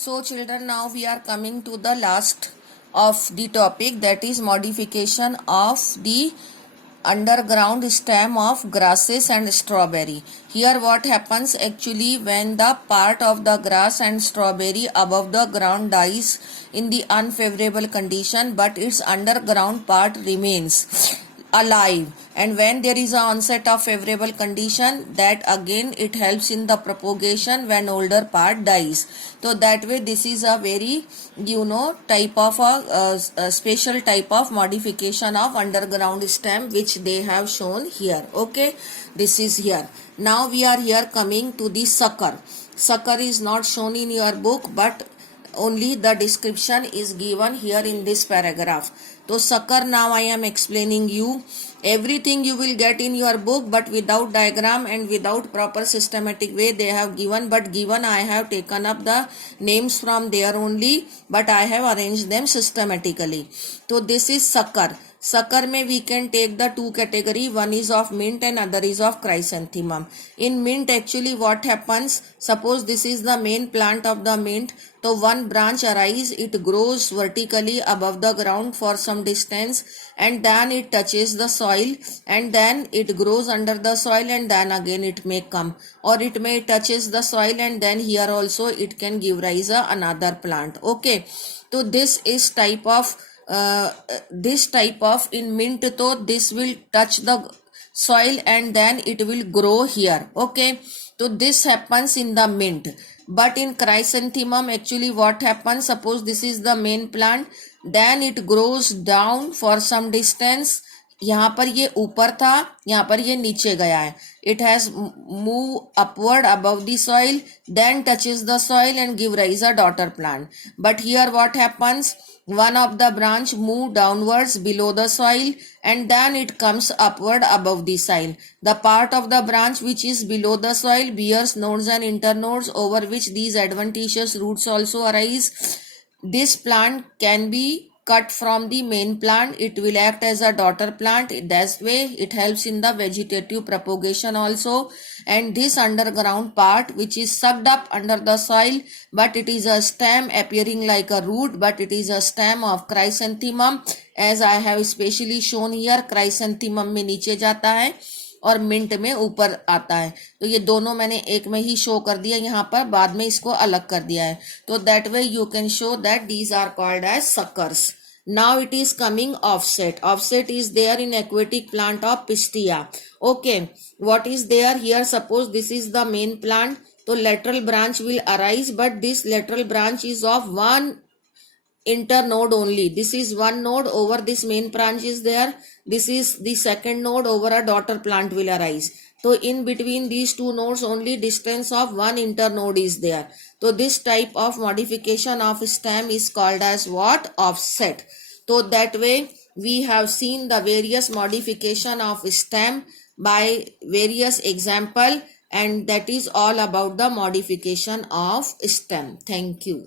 So children, now we are coming to the last of the topic, that is modification of the underground stem of grasses and strawberry. Here what happens actually, when the part of the grass and strawberry above the ground dies in the unfavorable condition, but its underground part remains alive, and when there is a onset of favorable condition, that again it helps in the propagation when older part dies. So that way this is a very type of a special type of modification of underground stem which they have shown here. Okay, this is here. Now we are here coming to the sucker. Sucker is not shown in your book, but only the description is given here in this paragraph. So sucker, now I am explaining you. Everything you will get in your book, but without diagram and without proper systematic way they have given, but given I have taken up the names from there only, but I have arranged them systematically. So this is sucker. Sucker में we can take the two category, one is of mint and other is of chrysanthemum. In mint actually what happens, suppose this is the main plant of the mint, so one branch arises, it grows vertically above the ground for some distance, and then it touches the soil, and then it grows under the soil, and then again it may come, or it may touches the soil and then here also it can give rise another plant. Okay, so this is type of in mint, so this will touch the soil and then it will grow here. Okay, so this happens in the mint. But in chrysanthemum actually what happens, suppose this is the main plant, then it grows down for some distance. यहाँ पर ये ऊपर था, यहाँ पर ये नीचे गया है. It has move upward above the soil, then touches the soil and give rise a daughter plant. But here what happens, one of the branch move downwards below the soil and then it comes upward above the soil. The part of the branch which is below the soil bears nodes and internodes over which these adventitious roots also arise. This plant can be cut from the main plant, it will act as a daughter plant. That way it helps in the vegetative propagation also. And this underground part which is sucked up under the soil, but it is a stem appearing like a root, but it is a stem of chrysanthemum, as I have specially shown here. chrysanthemum में नीचे जाता है और mint में ऊपर आता है, तो ये दोनों मैंने एक में ही शो कर दिया, यहाँ पर बाद में इसको अलग कर दिया है. तो that way you can show that these are called as suckers. Now it is coming offset. Offset is there in aquatic plant of Pistia. Okay, what is there here? Suppose this is the main plant, so lateral branch will arise, but this lateral branch is of one internode only. This is one node over this main branch is there. This is the second node over a daughter plant will arise. So in between these two nodes only distance of one internode is there. So this type of modification of stem is called as what? Offset. So that way we have seen the various modification of stem by various example, and that is all about the modification of stem. Thank you.